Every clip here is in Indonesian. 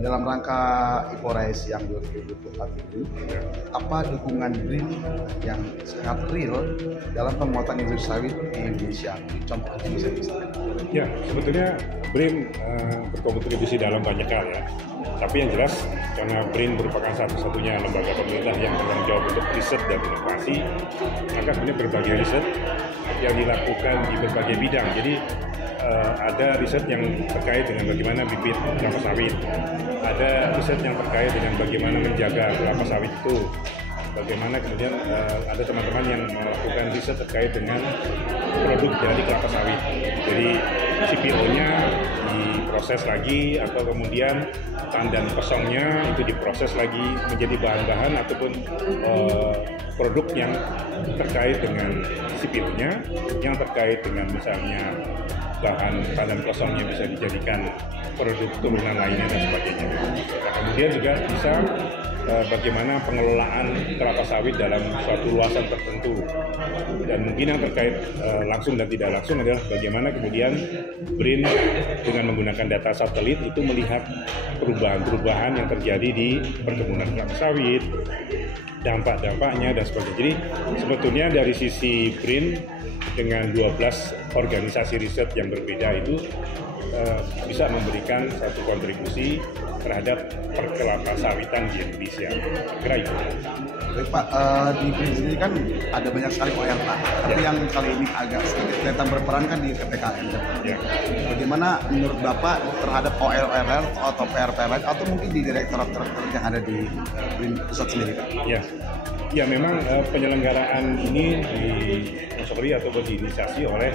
dalam rangka IPORAIS yang 2024 ini, apa dukungan BRIN yang sangat real dalam penguatan industri sawit di Indonesia? Contohnya bisa. Ya, sebetulnya BRIN berkontribusi dalam banyak hal ya. Tapi yang jelas, karena BRIN merupakan satu-satunya lembaga pemerintah yang bertanggung jawab untuk riset dan inovasi, maka sebenarnya berbagai riset yang dilakukan di berbagai bidang. Jadi ada riset yang terkait dengan bagaimana bibit kelapa sawit, ada riset yang terkait dengan bagaimana menjaga kelapa sawit itu, bagaimana kemudian ada teman-teman yang melakukan riset terkait dengan produk dari kelapa sawit. Jadi CPO-nya diproses lagi, atau kemudian tandan kosongnya itu diproses lagi menjadi bahan-bahan ataupun produk yang terkait dengan CPO-nya, yang terkait dengan misalnya bahan tandan kosongnya bisa dijadikan produk turunan lainnya dan sebagainya. Nah, kemudian juga bisa bagaimana pengelolaan kelapa sawit dalam suatu luasan tertentu, dan mungkin yang terkait langsung dan tidak langsung adalah bagaimana kemudian BRIN dengan menggunakan data satelit itu melihat perubahan-perubahan yang terjadi di perkebunan kelapa sawit, dampak-dampaknya dan sebagainya. Jadi sebetulnya dari sisi BRIN dengan 12 organisasi riset yang berbeda itu bisa memberikan satu kontribusi terhadap perkelapa sawitan di Indonesia. Kira itu. Baik Pak, di BRIN sendiri kan ada banyak sekali OR Pak, tapi yang kali ini agak sedikit kelihatan berperan kan di PPKN. Ya. Bagaimana menurut Bapak terhadap OR-OR atau PR-PR atau mungkin di direktorat yang ada di BRIN pusat sendiri Pak? Ya memang penyelenggaraan ini disponsori atau diinisiasi oleh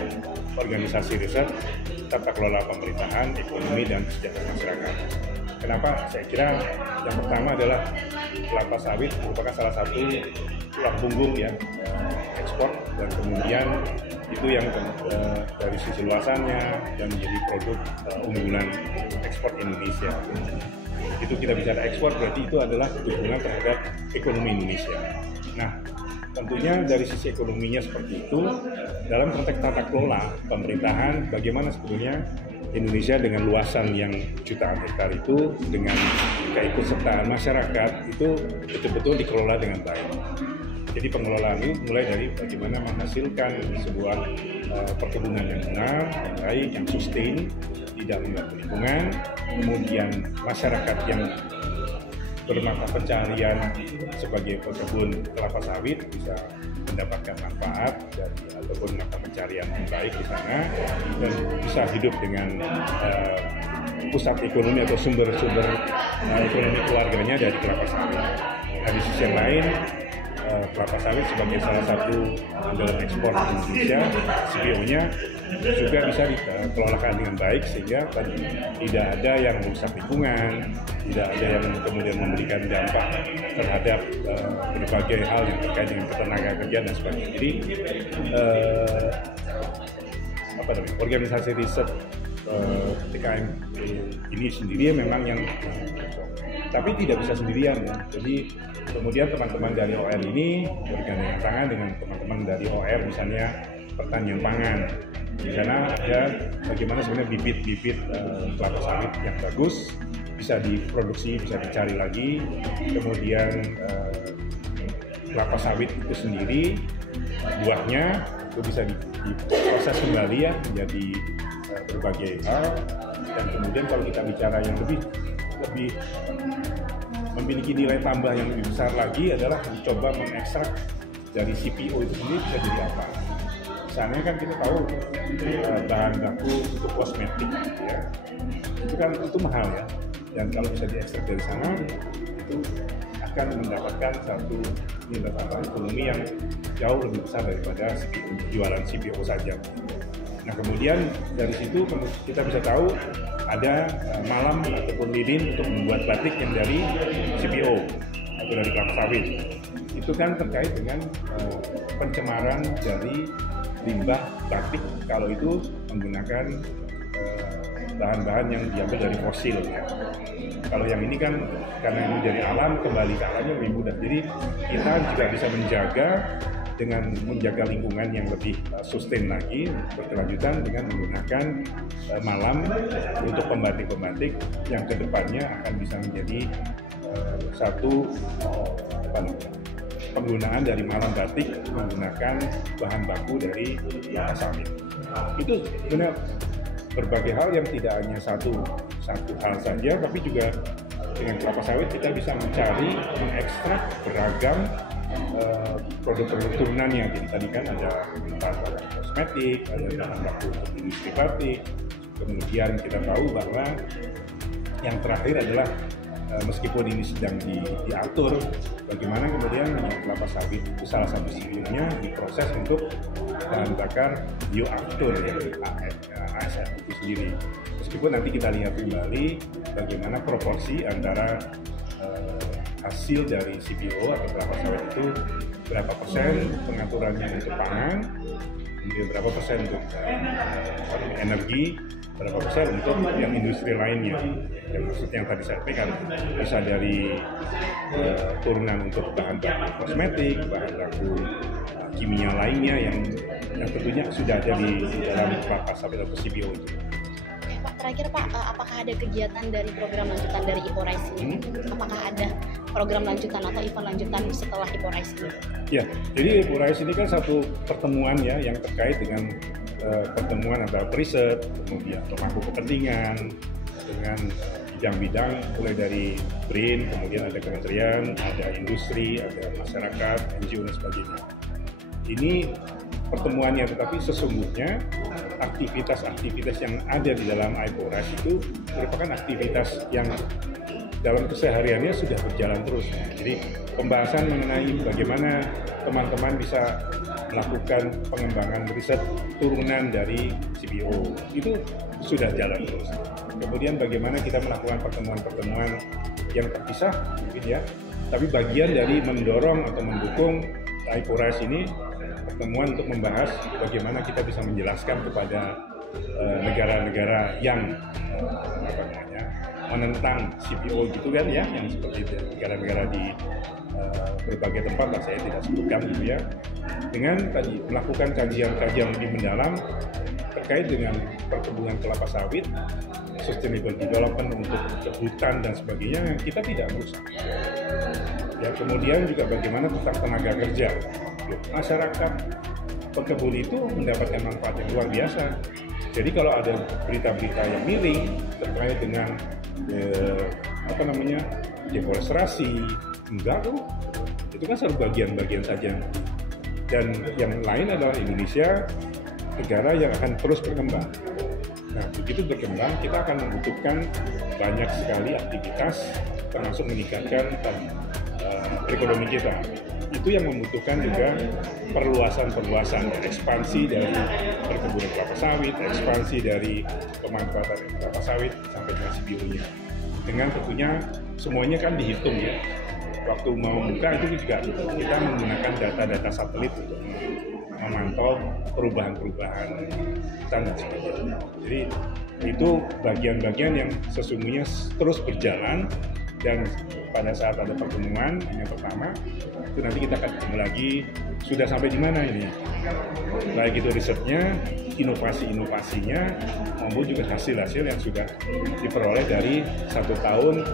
organisasi riset, tata kelola pemerintahan, ekonomi, dan kesejahteraan masyarakat. Kenapa? Saya kira yang pertama adalah kelapa sawit merupakan salah satu tulang punggung ya ekspor, dan kemudian itu yang dari sisi luasannya dan menjadi produk unggulan ekspor Indonesia. Itu kita bicara ekspor, berarti itu adalah dukungan terhadap ekonomi Indonesia. Nah, tentunya dari sisi ekonominya seperti itu, dalam konteks tata kelola pemerintahan, bagaimana sebetulnya Indonesia dengan luasan yang jutaan hektar itu, dengan keikutsertaan masyarakat itu betul-betul dikelola dengan baik. Jadi pengelolaan ini mulai dari bagaimana menghasilkan sebuah perkebunan yang benar, yang baik, yang sustain, tidak mengganggu lingkungan, kemudian masyarakat yang bermata pencaharian sebagai pekebun kelapa sawit bisa mendapatkan manfaat ataupun mata pencaharian yang baik di sana, dan bisa hidup dengan pusat ekonomi atau sumber-sumber ekonomi keluarganya dari kelapa sawit. Nah, di sisi yang lain, kelapa sawit sebagai salah satu andalan ekspor Indonesia, CPO-nya juga bisa dikelolakan dengan baik sehingga tidak ada yang merusak lingkungan, tidak ada yang kemudian memberikan dampak terhadap berbagai hal yang terkait dengan ketenaga kerjaan dan sebagainya. Jadi organisasi riset TKM ini sendiri memang yang tapi tidak bisa sendirian ya. Jadi kemudian teman-teman dari OR ini bergandeng tangan dengan teman-teman dari OR, misalnya pertanian pangan. Di sana ada bagaimana sebenarnya bibit-bibit kelapa sawit yang bagus bisa diproduksi, bisa dicari lagi. Kemudian kelapa sawit itu sendiri, buahnya itu bisa diproses kembali ya menjadi berbagai hal. Dan kemudian kalau kita bicara yang lebih memiliki nilai tambah yang lebih besar lagi adalah mencoba mengekstrak dari CPO itu sendiri bisa jadi apa. Misalnya kan kita tahu bahan baku untuk kosmetik ya, itu mahal ya, dan kalau bisa diekstrak dari sana itu akan mendapatkan satu nilai tambah ekonomi yang jauh lebih besar daripada jualan CPO saja. Nah kemudian dari situ kita bisa tahu ada malam ataupun lilin untuk membuat batik yang dari CPO atau dari kelapa sawit. Itu kan terkait dengan pencemaran dari limbah batik kalau itu menggunakan bahan-bahan yang diambil dari fosil ya. Kalau yang ini kan karena ini dari alam, kembali ke alamnya lebih mudah. Jadi kita juga bisa menjaga dengan menjaga lingkungan yang lebih sustain lagi, berkelanjutan dengan menggunakan malam untuk pembatik-pembatik yang kedepannya akan bisa menjadi satu penggunaan dari malam batik menggunakan bahan baku dari kelapa sawit. Itu benar berbagai hal yang tidak hanya satu hal saja, tapi juga dengan kelapa sawit kita bisa mencari, mengekstrak beragam produk-produk turunannya. Jadi tadi kan ada bahan baku kosmetik, ada bahan baku untuk industri batik. Kemudian kita tahu bahwa yang terakhir adalah meskipun ini sedang diatur, bagaimana kemudian minyak kelapa sawit itu salah satu CPO-nya diproses untuk bahan bakar bioaftur dari ASF itu sendiri. Meskipun nanti kita lihat kembali bagaimana proporsi antara hasil dari CPO atau kelapa sawit itu berapa persen pengaturannya untuk pangan, kemudian berapa persen untuk energi, berapa persen untuk yang industri lainnya. Yang maksudnya yang tadi saya sampaikan bisa dari turunan untuk bahan baku kosmetik, bahan baku kimia lainnya yang tentunya sudah ada di dalam kelapa sawit atau CPO itu. Pak, terakhir Pak, apakah ada kegiatan dari program lanjutan dari IPORISE ini? Apakah ada program lanjutan atau event lanjutan setelah IPORISE ini? Ya, jadi IPORISE ini kan satu pertemuan ya yang terkait dengan pertemuan antara riset, kemudian pemangku kepentingan dengan bidang-bidang mulai dari BRIN, kemudian ada kementerian, ada industri, ada masyarakat, NGO dan sebagainya. Ini pertemuannya, tetapi sesungguhnya aktivitas-aktivitas yang ada di dalam IPORISE itu merupakan aktivitas yang dalam kesehariannya sudah berjalan terus. Jadi pembahasan mengenai bagaimana teman-teman bisa melakukan pengembangan riset turunan dari CPO itu sudah jalan terus. Kemudian bagaimana kita melakukan pertemuan-pertemuan yang terpisah mungkin ya, tapi bagian dari mendorong atau mendukung IPORISE ini pertemuan untuk membahas bagaimana kita bisa menjelaskan kepada negara-negara yang menentang CPO gitu kan ya, yang seperti itu negara-negara di berbagai tempat lah saya tidak sebutkan gitu ya, dengan tadi melakukan kajian-kajian lebih mendalam terkait dengan perkebunan kelapa sawit, sustainable development untuk hutan dan sebagainya yang kita tidak merusak. Ya, kemudian juga bagaimana tentang tenaga kerja. Masyarakat pekebun itu mendapatkan manfaat yang luar biasa. Jadi kalau ada berita-berita yang miring terkait dengan deforestasi, enggak tuh, itu kan satu bagian-bagian saja. Dan yang lain adalah Indonesia, negara yang akan terus berkembang. Nah, begitu berkembang, kita akan membutuhkan banyak sekali aktivitas, termasuk meningkatkan ekonomi kita. Itu yang membutuhkan juga perluasan, ekspansi dari perkebunan kelapa sawit, ekspansi dari pemanfaatan kelapa sawit sampai dengan CPO-nya. Dengan tentunya semuanya kan dihitung ya. Waktu mau buka itu juga kita menggunakan data-data satelit untuk memantau perubahan-perubahan hutan dan sebagainya. Jadi itu bagian-bagian yang sesungguhnya terus berjalan. Dan pada saat ada pertemuan yang pertama, itu nanti kita akan ketemu lagi sudah sampai di mana ini. Baik itu risetnya, inovasi-inovasinya, maupun juga hasil-hasil yang sudah diperoleh dari 1 tahun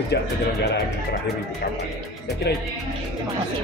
sejak penyelenggaraan yang terakhir itu kapan. Saya kira itu. Terima kasih.